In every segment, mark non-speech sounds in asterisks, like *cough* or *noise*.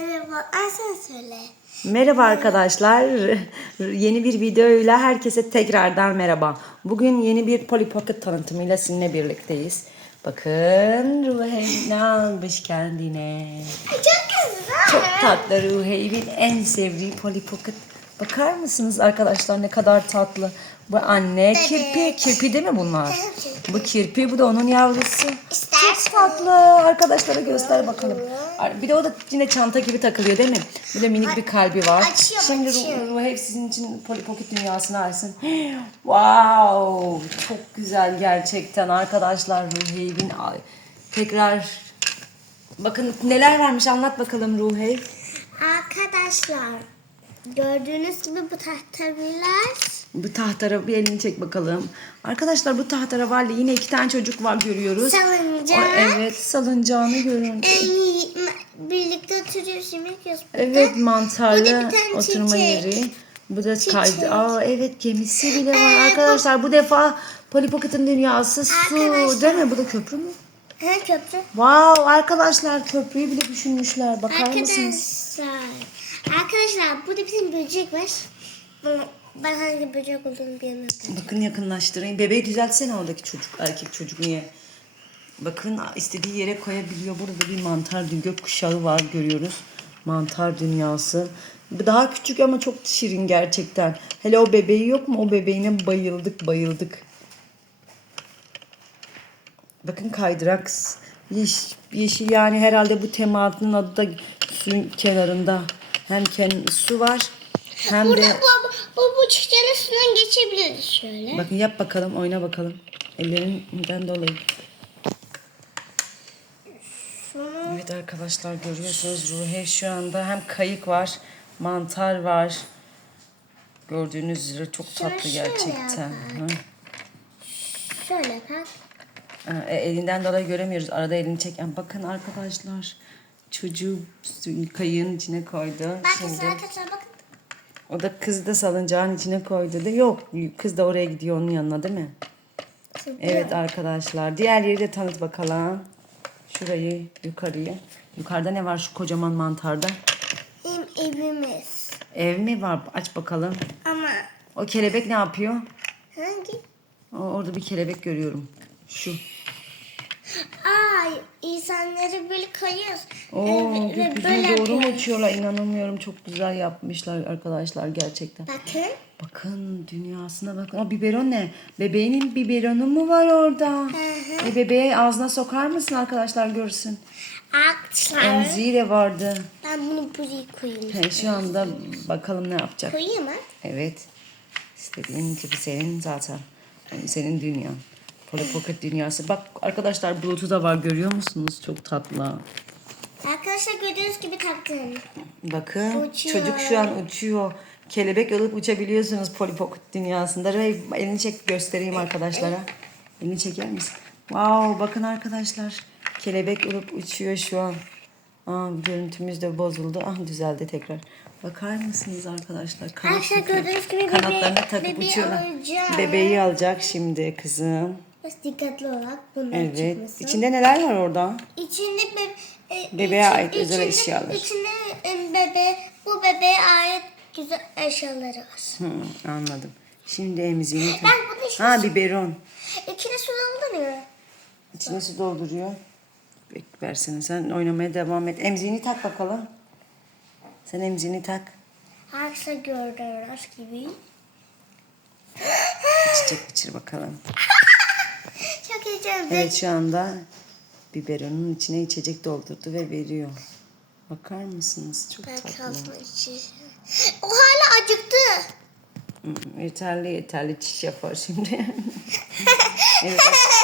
Merhaba. Ay sen söyle. Merhaba arkadaşlar. *laughs* Yeni bir videoyla herkese tekrardan merhaba. Bugün yeni bir Polly Pocket tanıtımıyla sizinle birlikteyiz. Bakın Ruhey ne almış kendine. Çok güzel. Çok tatlı Ruhey'in en sevdiği Polly Pocket. Bakar mısınız arkadaşlar ne kadar tatlı. Bu anne kirpi. Kirpi değil mi bunlar? Bu kirpi bu da onun yavrusu. İstersen. Tatlı. Arkadaşlara göster bakalım. Bir de o da yine çanta gibi takılıyor değil mi? Bir de minik bir kalbi var. Şimdi. Ruh, hep sizin için Polly Pocket dünyasını açsın. *gasps* Wow! Çok güzel gerçekten arkadaşlar Ruhey'in tekrar bakın neler varmış anlat bakalım Ruhey. Arkadaşlar gördüğünüz gibi bu tahtaviler Bu tahtara bir elini çek bakalım. Arkadaşlar bu tahtara var yine iki tane çocuk var görüyoruz. Salıncak. O, evet salıncağını görün. birlikte oturuyoruz yemek yiyoruz. Evet mantarlı oturma çiçek. yeri. Bu da Çiçek. kaydı. Aa evet gemisi bile var. Ee, Arkadaşlar bu defa Polly Pocket'ın dünyası su Arkadaşlar. değil mi? Bu da köprü mü? Ha köprü. Wow arkadaşlar köprüyü bile düşünmüşler. Bakar mısınız? Arkadaşlar. Arkadaşlar burada bizim böcek var. Ben hangi böcek olduğunu bilmiyorum. Bakın yakınlaştırayım. Bebeği düzeltsene oradaki çocuk. Erkek çocuk niye? Bakın istediği yere koyabiliyor. Burada da bir mantar gökkuşağı var görüyoruz. Mantar dünyası. Daha küçük ama çok şirin gerçekten. Hele o bebeği yok mu? O bebeğine bayıldık bayıldık. Bakın kaydırak yeş- yeşil yani herhalde bu tematının adı da suyun kenarında. Hem ken- su var hem Burada de bu, bu, bu çiçeğin üstünden geçebiliriz şöyle. Bakın yap bakalım, oyna bakalım. Ellerinden dolayı. Evet arkadaşlar görüyorsunuz Ruhe şu anda hem kayık var, mantar var. Gördüğünüz üzere çok tatlı şöyle gerçekten. Şöyle bak. E, elinden dolayı göremiyoruz. Arada elini çeken. Bakın arkadaşlar çocuğu kayığın içine koydu. Bakın Şimdi arkadaşlar bakın. o da kız da salıncağın içine koydu. De yok kız da oraya gidiyor onun yanına değil mi? Evet arkadaşlar. Diğer yeri de tanıt bakalım. Şurayı, yukarıyı. Yukarıda ne var şu kocaman mantarda? Bizim evimiz. Ev mi var? Aç bakalım. Ama O kelebek ne yapıyor? hangi? O, orada bir kelebek görüyorum. Şu. İnsanları böyle kayıyoruz. Oo, ve gökyüzüne doğru mu uçuyorlar? İnanamıyorum. Çok güzel yapmışlar arkadaşlar gerçekten. Bakın. Bakın dünyasına bakın. O biberon ne? Bebeğinin biberonu mu var orada? E bebeğe ağzına sokar mısın arkadaşlar görsün. Arkadaşlar Emziği de vardı. ben bunu buraya koyayım. He, şu anda bakalım ne yapacak. Koyayım mı? Evet. İstediğin gibi senin zaten. Yani senin dünyan. Polly Pocket dünyası. Bak arkadaşlar bulutu da var görüyor musunuz? Çok tatlı. Arkadaşlar gördüğünüz gibi taktım. Bakın Uçuyor. çocuk şu an uçuyor. Kelebek alıp uçabiliyorsunuz Polly Pocket dünyasında. Ray, elini çek göstereyim arkadaşlara. Elini çeker misin? Wow bakın arkadaşlar. Kelebek alıp uçuyor şu an. Aa, görüntümüz de bozuldu. Ah düzeldi tekrar. Bakar mısınız arkadaşlar? Kanat Arkadaşlar takıyor. gördüğünüz gibi Kanatlarını bebeği- takıp bebeği uçuyorlar. alacağım. Bebeği alacak şimdi kızım. Biraz dikkatli olarak bunlar Evet. çıkmasın. İçinde neler var orada? İçinde be, e, Bebeğe içi- ait özel eşyalar. İçinde e, bebe, bu bebeğe ait güzel eşyaları var. Hı, anladım. Şimdi emziğini. Ben bunu işte Ha biberon. İçine su dolduruyor. İçine su dolduruyor. Bek versene sen oynamaya devam et. Emziğini tak bakalım. Sen emziğini tak. Arkadaşlar gördüğünüz gibi. Çiçek biçir bakalım. *laughs* *laughs* Çok heyecanlı. Evet şu anda biberonun içine içecek doldurdu ve veriyor. Bakar mısınız? Çok Ben tatlı. O hala acıktı. Hı, Yeterli yeterli çiş yapar şimdi. *laughs* evet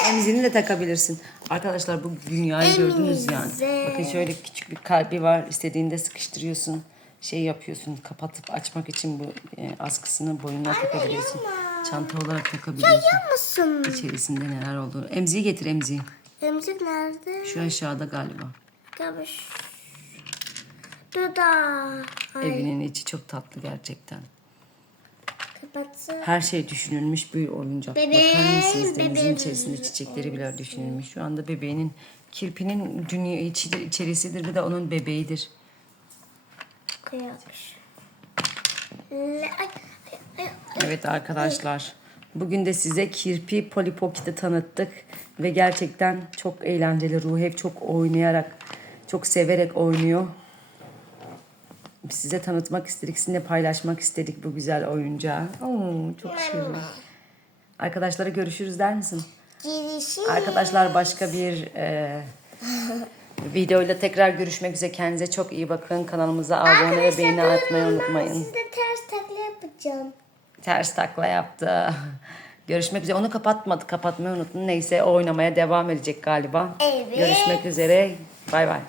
emzini de takabilirsin. Arkadaşlar bu dünyayı gördünüz yani. Bakın şöyle küçük bir kalbi var. İstediğinde sıkıştırıyorsun. Şey yapıyorsun kapatıp açmak için bu e, askısını boynuna takabiliyorsun. Çanta olarak takabiliyorsun. Mısın? İçerisinde neler olduğunu. Emziği getir emziği. Emzik nerede? Şu aşağıda galiba. Tabii. Dudağı. Ay Evinin içi çok tatlı gerçekten. kapatsın. Her şey düşünülmüş bir oyuncak. Bebeğim, Bakar mısınız denizin bebeğim. içerisinde çiçekleri bile düşünülmüş. Şu anda bebeğinin kirpinin dünya içi, içerisidir bir de onun bebeğidir. Evet arkadaşlar. Bugün de size kirpi Polly Pocket'i tanıttık. Ve gerçekten çok eğlenceli. Ruh hep çok oynayarak, çok severek oynuyor. Size tanıtmak istedik, sizinle paylaşmak istedik bu güzel oyuncağı. Oo, çok şirin. Arkadaşlara görüşürüz der misin? Girişi. Arkadaşlar başka bir e, videoyla tekrar görüşmek üzere. Kendinize çok iyi bakın. Kanalımıza abone ve beğeni atmayı unutmayın. Size ters takla yapacağım. Ters takla yaptı. Görüşmek üzere. Onu kapatmadı. Kapatmayı unuttum. Neyse o oynamaya devam edecek galiba. Evet. Görüşmek üzere. Bay bay.